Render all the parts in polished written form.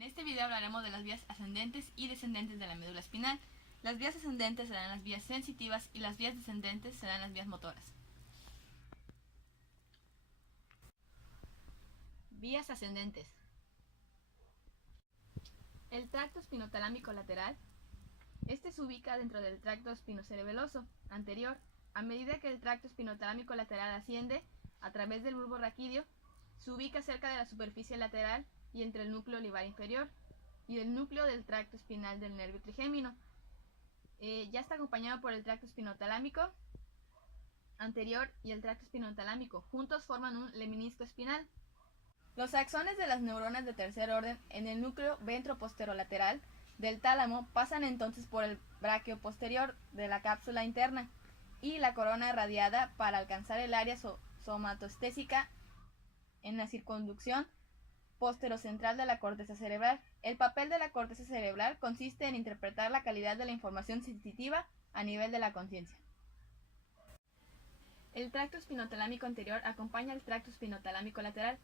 En este video hablaremos de las vías ascendentes y descendentes de la médula espinal. Las vías ascendentes serán las vías sensitivas y las vías descendentes serán las vías motoras. Vías ascendentes. El tracto espinotalámico lateral. Este se ubica dentro del tracto espinocerebeloso anterior. A medida que el tracto espinotalámico lateral asciende a través del bulbo raquídeo, se ubica cerca de la superficie lateral y entre el núcleo olivar inferior y el núcleo del tracto espinal del nervio trigémino. Ya está acompañado por el tracto espinotalámico anterior y el tracto espinotalámico. Juntos forman un lemnisco espinal. Los axones de las neuronas de tercer orden en el núcleo ventroposterolateral del tálamo pasan entonces por el braquio posterior de la cápsula interna y la corona radiada para alcanzar el área somatoestésica en la circunducción posterocentral de la corteza cerebral. El papel de la corteza cerebral consiste en interpretar la calidad de la información sensitiva a nivel de la conciencia. El tracto espinotalámico anterior acompaña al tracto espinotalámico lateral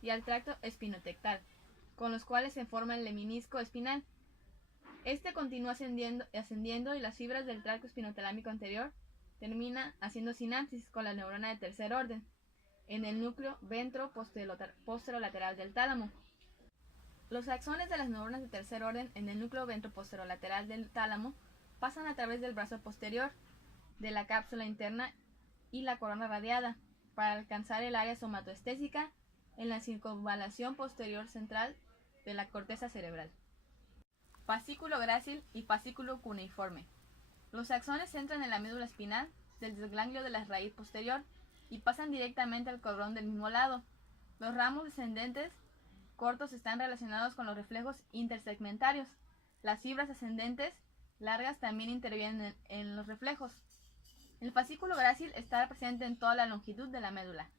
y al tracto espinotectal, con los cuales se forma el lemnisco espinal. Este continúa ascendiendo y las fibras del tracto espinotalámico anterior terminan haciendo sinapsis con la neurona de tercer orden en el núcleo ventroposterolateral del tálamo. Los axones de las neuronas de tercer orden en el núcleo ventroposterolateral del tálamo pasan a través del brazo posterior de la cápsula interna y la corona radiada para alcanzar el área somatoestésica en la circunvalación posterior central de la corteza cerebral. Fascículo grácil y fascículo cuneiforme. Los axones entran en la médula espinal desde el ganglio de la raíz posterior y pasan directamente al cordón del mismo lado. Los ramos descendentes cortos están relacionados con los reflejos intersegmentarios. Las fibras ascendentes largas también intervienen en los reflejos. El fascículo grácil está presente en toda la longitud de la médula.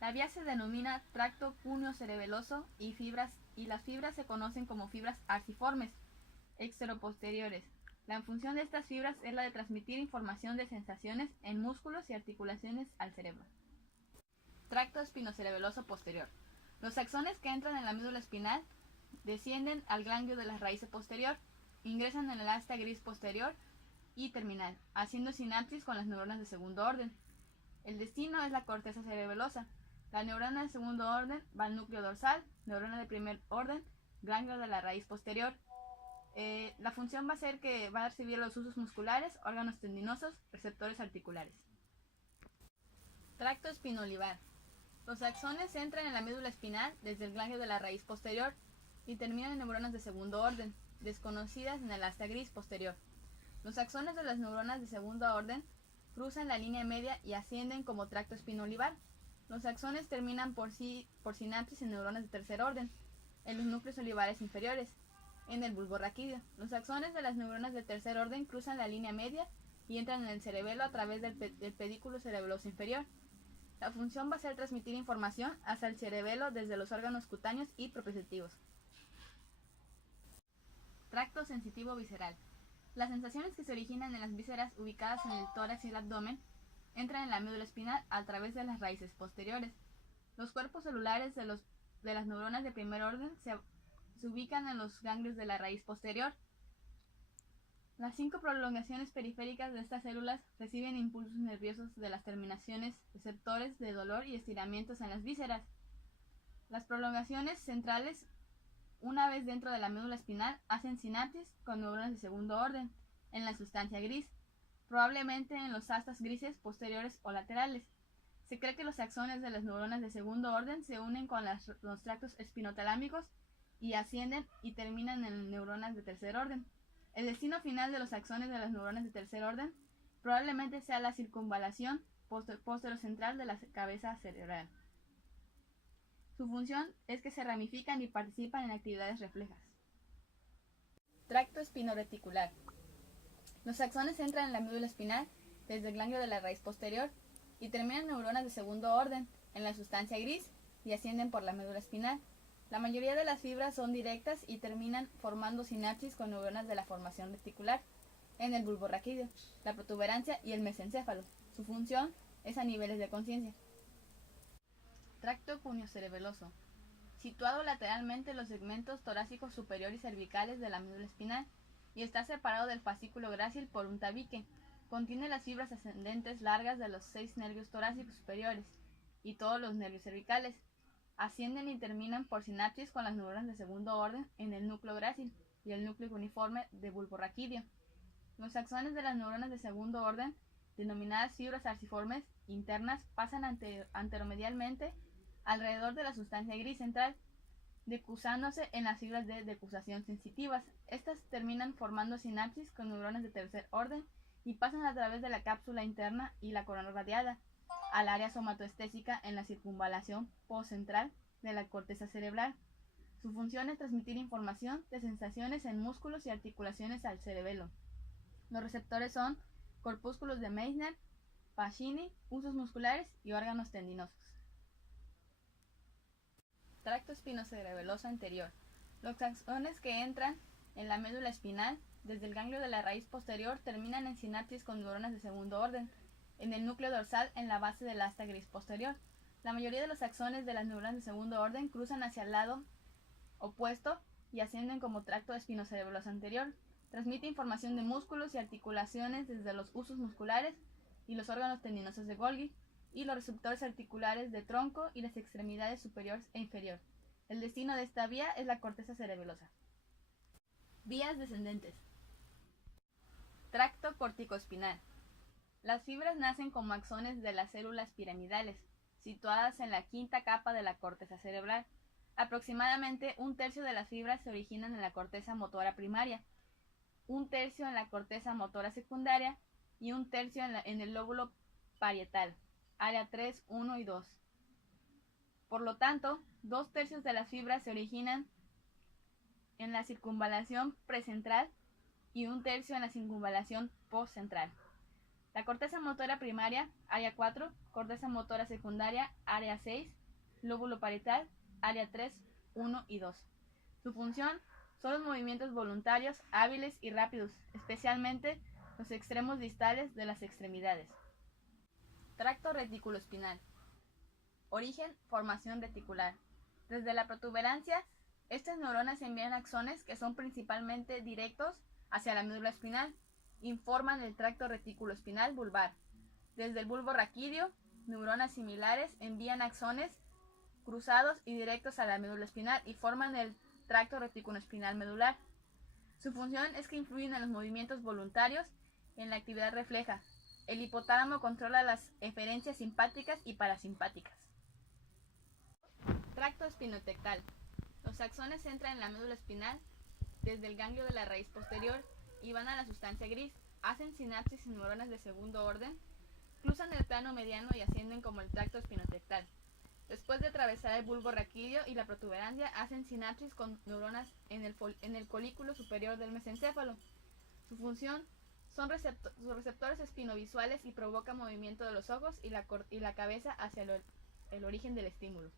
La vía se denomina tracto cúneo-cerebeloso y las fibras se conocen como fibras arciformes exteroposteriores. La función de estas fibras es la de transmitir información de sensaciones en músculos y articulaciones al cerebro. Tracto espinocerebeloso posterior. Los axones que entran en la médula espinal descienden al ganglio de la raíz posterior, ingresan en el asta gris posterior y terminal, haciendo sinapsis con las neuronas de segundo orden. El destino es la corteza cerebelosa. La neurona de segundo orden va al núcleo dorsal, neurona de primer orden, ganglio de la raíz posterior. La función va a ser que va a recibir los usos musculares, órganos tendinosos, receptores articulares. Tracto espinolivar. Los axones entran en la médula espinal desde el ganglio de la raíz posterior y terminan en neuronas de segundo orden, desconocidas en el asta gris posterior. Los axones de las neuronas de segundo orden cruzan la línea media y ascienden como tracto espinolivar. Los axones terminan por sinapsis en neuronas de tercer orden, en los núcleos olivares inferiores, en el bulbo raquídeo. Los axones de las neuronas de tercer orden cruzan la línea media y entran en el cerebelo a través del pedículo cerebeloso inferior. La función va a ser transmitir información hacia el cerebelo desde los órganos cutáneos y proprioceptivos. Tracto sensitivo visceral. Las sensaciones que se originan en las vísceras ubicadas en el tórax y el abdomen entran en la médula espinal a través de las raíces posteriores. Los cuerpos celulares de las neuronas de primer orden se ubican en los ganglios de la raíz posterior. Las 5 prolongaciones periféricas de estas células reciben impulsos nerviosos de las terminaciones receptores de dolor y estiramientos en las vísceras. Las prolongaciones centrales, una vez dentro de la médula espinal, hacen sinapsis con neuronas de segundo orden en la sustancia gris, probablemente en los astas grises posteriores o laterales. Se cree que los axones de las neuronas de segundo orden se unen con los tractos espinotalámicos y ascienden y terminan en neuronas de tercer orden. El destino final de los axones de las neuronas de tercer orden probablemente sea la circunvalación posterocentral de la cabeza cerebral. Su función es que se ramifican y participan en actividades reflejas. Tracto espinoreticular. Los axones entran en la médula espinal desde el ganglio de la raíz posterior y terminan en neuronas de segundo orden en la sustancia gris y ascienden por la médula espinal. La mayoría de las fibras son directas y terminan formando sinapsis con neuronas de la formación reticular en el bulbo raquídeo, la protuberancia y el mesencéfalo. Su función es a niveles de conciencia. Tracto cuneo-cerebeloso. situado lateralmente en los segmentos torácicos superior y cervicales de la médula espinal, y está separado del fascículo grácil por un tabique. Contiene las fibras ascendentes largas de los 6 nervios torácicos superiores y todos los nervios cervicales. Ascienden y terminan por sinapsis con las neuronas de segundo orden en el núcleo grácil y el núcleo uniforme de bulbo raquídeo. Los axones de las neuronas de segundo orden, denominadas fibras arciformes internas, pasan anteromedialmente alrededor de la sustancia gris central, decusándose en las fibras de decusación sensitivas. Estas terminan formando sinapsis con neuronas de tercer orden y pasan a través de la cápsula interna y la corona radiada al área somatoestésica en la circunvalación postcentral de la corteza cerebral. Su función es transmitir información de sensaciones en músculos y articulaciones al cerebelo. Los receptores son corpúsculos de Meissner, Pacini, husos musculares y órganos tendinosos. Tracto espinocerebeloso anterior. Los axones que entran en la médula espinal desde el ganglio de la raíz posterior terminan en sinapsis con neuronas de segundo orden en el núcleo dorsal en la base del asta gris posterior. La mayoría de los axones de las neuronas de segundo orden cruzan hacia el lado opuesto y ascienden como tracto espinocerebeloso anterior. Transmite información de músculos y articulaciones desde los husos musculares y los órganos tendinosos de Golgi y los receptores articulares de tronco y las extremidades superior e inferior. El destino de esta vía es la corteza cerebelosa. Vías descendentes. Tracto corticoespinal. Las fibras nacen como axones de las células piramidales, situadas en la quinta capa de la corteza cerebral. Aproximadamente un tercio de las fibras se originan en la corteza motora primaria, un tercio en la corteza motora secundaria y un tercio en el lóbulo parietal, área 3, 1 y 2. Por lo tanto, 2/3 de las fibras se originan en la circunvalación precentral y un tercio en la circunvalación postcentral. La corteza motora primaria, área 4, corteza motora secundaria, área 6, lóbulo parietal, área 3, 1 y 2. Su función son los movimientos voluntarios, hábiles y rápidos, especialmente los extremos distales de las extremidades. Tracto reticuloespinal. Origen, formación reticular. Desde la protuberancia, estas neuronas envían axones que son principalmente directos hacia la médula espinal. Informan el tracto reticuloespinal vulvar. Desde el bulbo raquídeo, neuronas similares envían axones cruzados y directos a la médula espinal y forman el tracto reticuloespinal medular. Su función es que influyen en los movimientos voluntarios y en la actividad refleja. El hipotálamo controla las eferencias simpáticas y parasimpáticas. Tracto espinotectal. Los axones entran en la médula espinal desde el ganglio de la raíz posterior y van a la sustancia gris, hacen sinapsis en neuronas de segundo orden, cruzan el plano mediano y ascienden como el tracto espinotectal. Después de atravesar el bulbo raquídeo y la protuberancia, hacen sinapsis con neuronas en el colículo superior del mesencéfalo. Su función son receptores espinovisuales y provoca movimiento de los ojos y la cabeza hacia el origen del estímulo.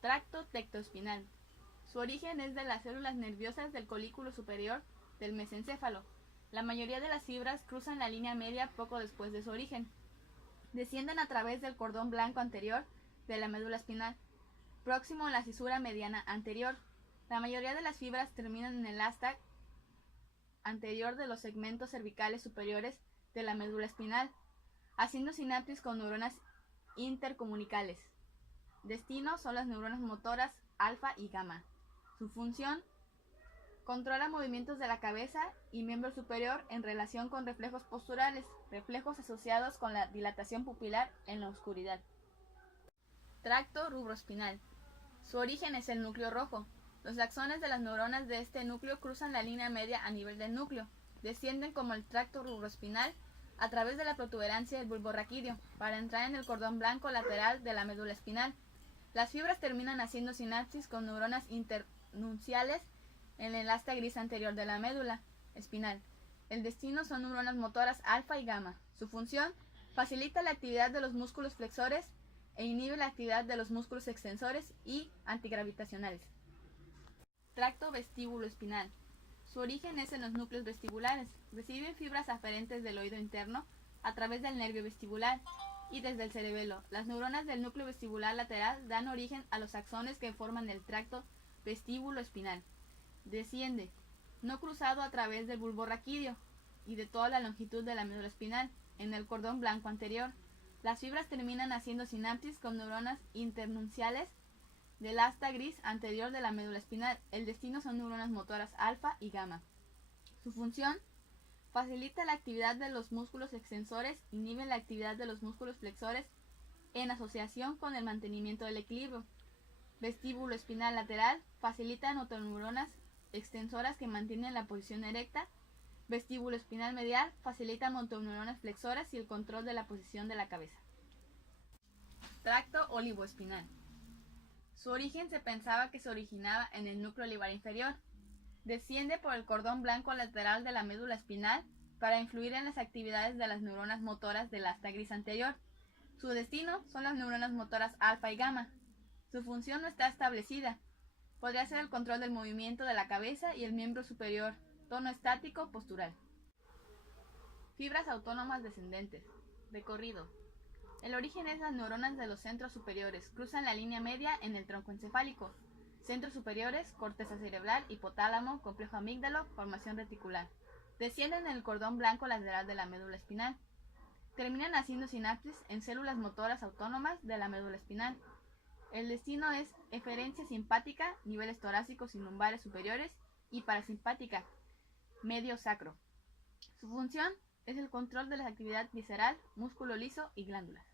Tracto tectoespinal. Su origen es de las células nerviosas del colículo superior del mesencéfalo. La mayoría de las fibras cruzan la línea media poco después de su origen. Descienden a través del cordón blanco anterior de la médula espinal, próximo a la cisura mediana anterior. La mayoría de las fibras terminan en el asta anterior de los segmentos cervicales superiores de la médula espinal, haciendo sinapsis con neuronas intercomunicales. Destino son las neuronas motoras alfa y gamma. Su función: controla movimientos de la cabeza y miembro superior en relación con reflejos posturales, reflejos asociados con la dilatación pupilar en la oscuridad. Tracto rubroespinal. Su origen es el núcleo rojo. Los axones de las neuronas de este núcleo cruzan la línea media a nivel del núcleo, descienden como el tracto rubroespinal a través de la protuberancia del bulbo raquídeo para entrar en el cordón blanco lateral de la médula espinal. Las fibras terminan haciendo sinapsis con neuronas internunciales en el asta gris anterior de la médula espinal. El destino son neuronas motoras alfa y gamma. Su función: facilita la actividad de los músculos flexores e inhibe la actividad de los músculos extensores y antigravitacionales. Tracto vestíbulo-espinal. Su origen es en los núcleos vestibulares. Reciben fibras aferentes del oído interno a través del nervio vestibular. y desde el cerebelo. Las neuronas del núcleo vestibular lateral dan origen a los axones que forman el tracto vestíbulo-espinal. Desciende, no cruzado a través del bulbo raquídeo y de toda la longitud de la médula espinal, en el cordón blanco anterior. Las fibras terminan haciendo sinapsis con neuronas internunciales del asta gris anterior de la médula espinal. El destino son neuronas motoras alfa y gamma. Su función: facilita la actividad de los músculos extensores, inhibe la actividad de los músculos flexores en asociación con el mantenimiento del equilibrio. Vestíbulo espinal lateral: facilita motoneuronas extensoras que mantienen la posición erecta. Vestíbulo espinal medial: facilita motoneuronas flexoras y el control de la posición de la cabeza. Tracto olivoespinal. Su origen se pensaba que se originaba en el núcleo olivar inferior. Desciende por el cordón blanco lateral de la médula espinal para influir en las actividades de las neuronas motoras del asta gris anterior. Su destino son las neuronas motoras alfa y gamma. Su función no está establecida. Podría ser el control del movimiento de la cabeza y el miembro superior, tono estático postural. Fibras autónomas descendentes. Recorrido. El origen es las neuronas de los centros superiores. Cruzan la línea media en el tronco encefálico. Centros superiores: corteza cerebral, hipotálamo, complejo amígdalo, formación reticular. Descienden en el cordón blanco lateral de la médula espinal. Terminan haciendo sinapsis en células motoras autónomas de la médula espinal. El destino es eferencia simpática, niveles torácicos y lumbares superiores, y parasimpática, medio sacro. Su función es el control de la actividad visceral, músculo liso y glándulas.